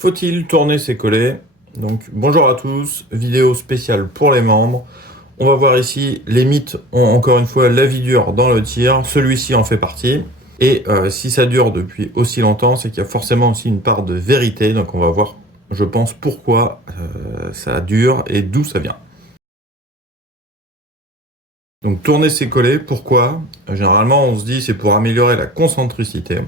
Faut-il tourner ses collets? Donc bonjour à tous, vidéo spéciale pour les membres. On va voir ici, les mythes ont encore une fois la vie dure dans le tir, celui-ci en fait partie. Et si ça dure depuis aussi longtemps, c'est qu'il y a forcément aussi une part de vérité. Donc on va voir, je pense, pourquoi ça dure et d'où ça vient. Donc tourner ses collets, pourquoi? Généralement on se dit c'est pour améliorer la concentricité.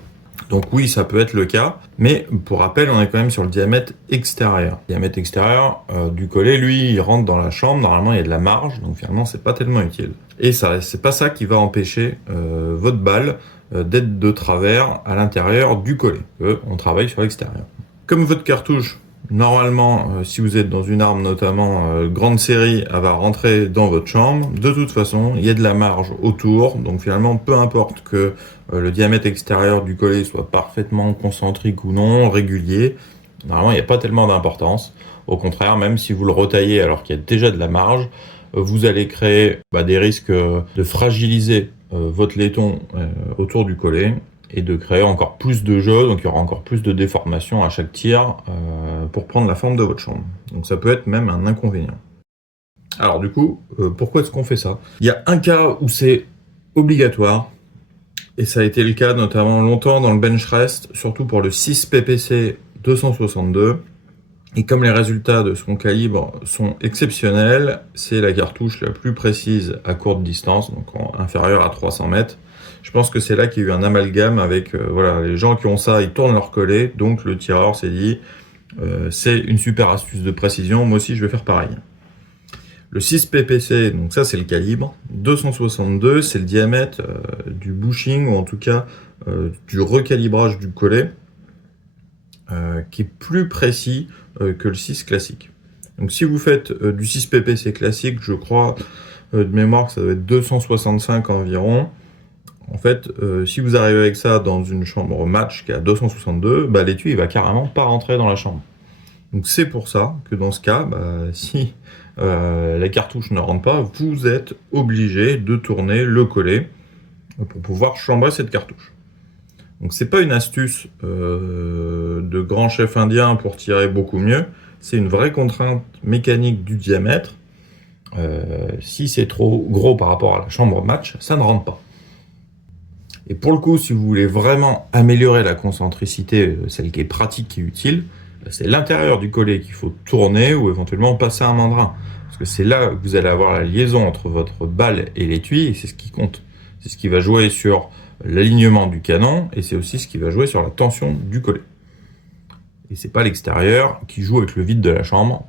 Donc oui, ça peut être le cas, mais pour rappel, on est quand même sur le diamètre extérieur. Le diamètre extérieur du collet, lui, il rentre dans la chambre. Normalement, il y a de la marge, donc finalement, c'est pas tellement utile. Et ça, c'est pas ça qui va empêcher votre balle d'être de travers à l'intérieur du collet. On travaille sur l'extérieur. Comme votre cartouche, normalement, si vous êtes dans une arme notamment grande série, elle va rentrer dans votre chambre. De toute façon, il y a de la marge autour, donc finalement, peu importe que le diamètre extérieur du collet soit parfaitement concentrique ou non, régulier, normalement, il n'y a pas tellement d'importance. Au contraire, même si vous le retaillez alors qu'il y a déjà de la marge, vous allez créer des risques de fragiliser votre laiton autour du collet et de créer encore plus de jeu, donc il y aura encore plus de déformation à chaque tir pour prendre la forme de votre chambre. Donc ça peut être même un inconvénient. Alors du coup, pourquoi est-ce qu'on fait ça? Il y a un cas où c'est obligatoire, et ça a été le cas notamment longtemps dans le bench rest, surtout pour le 6 PPC 262. Et comme les résultats de son calibre sont exceptionnels, c'est la cartouche la plus précise à courte distance, donc inférieure à 300 mètres. Je pense que c'est là qu'il y a eu un amalgame avec les gens qui ont ça, ils tournent leur collet, donc le tireur s'est dit c'est une super astuce de précision, moi aussi je vais faire pareil. Le 6 PPC, donc ça c'est le calibre, 262 c'est le diamètre du bushing, ou en tout cas du recalibrage du collet, qui est plus précis que le 6 classique. Donc si vous faites du 6 PPC classique, je crois de mémoire que ça doit être 265 environ. En fait, si vous arrivez avec ça dans une chambre match qui est à 262, l'étui il va carrément pas rentrer dans la chambre. Donc c'est pour ça que dans ce cas, si la cartouche ne rentre pas, vous êtes obligé de tourner le collet pour pouvoir chambrer cette cartouche. Donc c'est pas une astuce de grand chef indien pour tirer beaucoup mieux, c'est une vraie contrainte mécanique du diamètre. Si c'est trop gros par rapport à la chambre match, ça ne rentre pas. Et pour le coup, si vous voulez vraiment améliorer la concentricité, celle qui est pratique et utile, c'est l'intérieur du collet qu'il faut tourner ou éventuellement passer un mandrin. Parce que c'est là que vous allez avoir la liaison entre votre balle et l'étui, et c'est ce qui compte. C'est ce qui va jouer sur l'alignement du canon, et c'est aussi ce qui va jouer sur la tension du collet. Et c'est pas l'extérieur qui joue avec le vide de la chambre.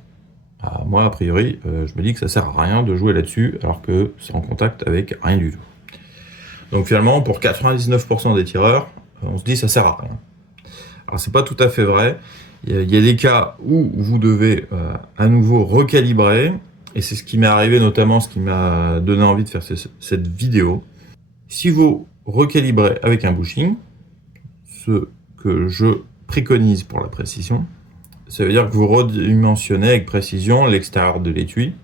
Moi, a priori, je me dis que ça sert à rien de jouer là-dessus, alors que c'est en contact avec rien du tout. Donc finalement, pour 99% des tireurs, on se dit ça sert à rien. Alors c'est pas tout à fait vrai. Il y a des cas où vous devez à nouveau recalibrer, et c'est ce qui m'est arrivé notamment, ce qui m'a donné envie de faire cette vidéo. Si vous recalibrez avec un bushing, ce que je préconise pour la précision, ça veut dire que vous redimensionnez avec précision l'extérieur de l'étui,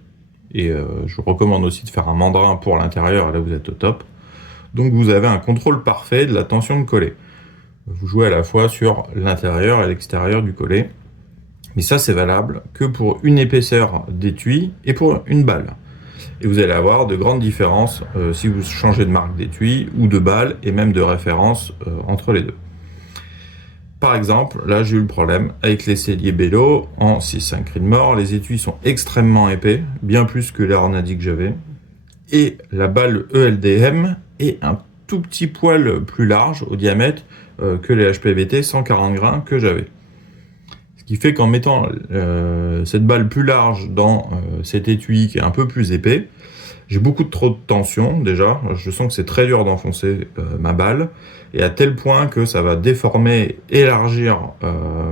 et je vous recommande aussi de faire un mandrin pour l'intérieur, là vous êtes au top. Donc vous avez un contrôle parfait de la tension de collet. Vous jouez à la fois sur l'intérieur et l'extérieur du collet. Mais ça, c'est valable que pour une épaisseur d'étui et pour une balle. Et vous allez avoir de grandes différences si vous changez de marque d'étui ou de balle, et même de référence entre les deux. Par exemple, là j'ai eu le problème avec les celliers Bello en 6.5 Creedmoor. Les étuis sont extrêmement épais, bien plus que l'aéronadi que j'avais. Et la balle ELDM est un tout petit poil plus large au diamètre que les HPVT 140 grains que j'avais. Ce qui fait qu'en mettant cette balle plus large dans cet étui qui est un peu plus épais, j'ai beaucoup trop de tension déjà. Je sens que c'est très dur d'enfoncer ma balle, et à tel point que ça va déformer, élargir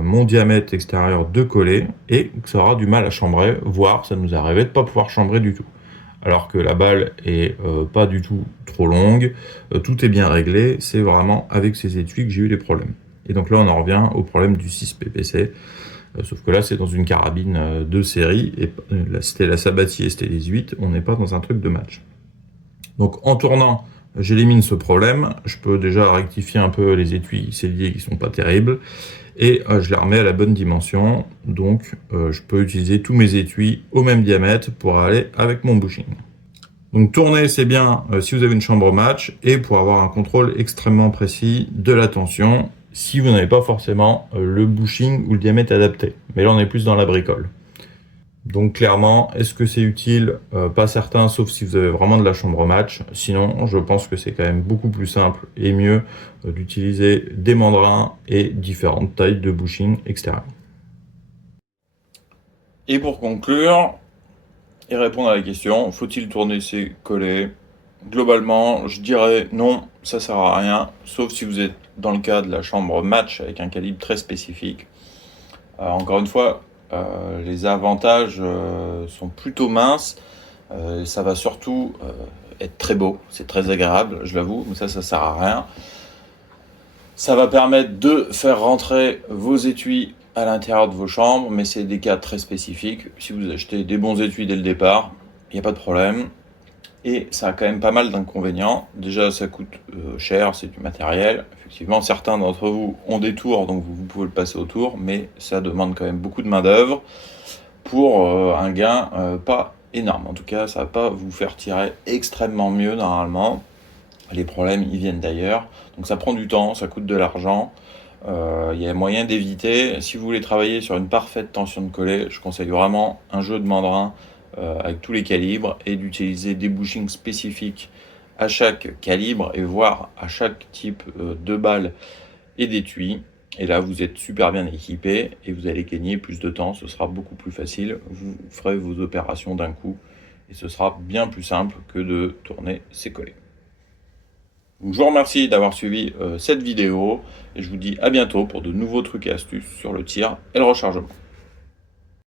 mon diamètre extérieur de collet, et que ça aura du mal à chambrer, voire ça nous est arrivé de ne pas pouvoir chambrer du tout. Alors que la balle est pas du tout trop longue, tout est bien réglé, c'est vraiment avec ces étuis que j'ai eu les problèmes. Et donc là on en revient au problème du 6 PPC, sauf que là c'est dans une carabine de série, et là c'était la Sabatier ST18, on n'est pas dans un truc de match. Donc en tournant j'élimine ce problème. Je peux déjà rectifier un peu les étuis selliers qui sont pas terribles. Et je les remets à la bonne dimension. Donc je peux utiliser tous mes étuis au même diamètre pour aller avec mon bushing. Donc tourner, c'est bien si vous avez une chambre match et pour avoir un contrôle extrêmement précis de la tension si vous n'avez pas forcément le bushing ou le diamètre adapté. Mais là, on est plus dans la bricole. Donc clairement, est-ce que c'est utile? Pas certain, sauf si vous avez vraiment de la chambre match. Sinon, je pense que c'est quand même beaucoup plus simple et mieux d'utiliser des mandrins et différentes tailles de bushing extérieur. Et pour conclure, et répondre à la question, faut-il tourner ses collets? Globalement, je dirais non, ça sert à rien, sauf si vous êtes dans le cas de la chambre match avec un calibre très spécifique. Encore une fois, les avantages sont plutôt minces. Ça va surtout être très beau, c'est très agréable, je l'avoue, mais ça sert à rien. Ça va permettre de faire rentrer vos étuis à l'intérieur de vos chambres, mais c'est des cas très spécifiques. Si vous achetez des bons étuis dès le départ, il n'y a pas de problème. Et ça a quand même pas mal d'inconvénients. Déjà, ça coûte cher, c'est du matériel. Effectivement, certains d'entre vous ont des tours, donc vous pouvez le passer au tour, mais ça demande quand même beaucoup de main-d'œuvre pour un gain pas énorme. En tout cas, ça va pas vous faire tirer extrêmement mieux normalement. Les problèmes, ils viennent d'ailleurs. Donc ça prend du temps, ça coûte de l'argent. Il y a moyen d'éviter. Si vous voulez travailler sur une parfaite tension de collet, je conseille vraiment un jeu de mandrin avec tous les calibres et d'utiliser des bushings spécifiques à chaque calibre et voire à chaque type de balle et d'étui. Et là, vous êtes super bien équipé et vous allez gagner plus de temps. Ce sera beaucoup plus facile. Vous ferez vos opérations d'un coup et ce sera bien plus simple que de tourner ses collets. Donc, je vous remercie d'avoir suivi cette vidéo et je vous dis à bientôt pour de nouveaux trucs et astuces sur le tir et le rechargement.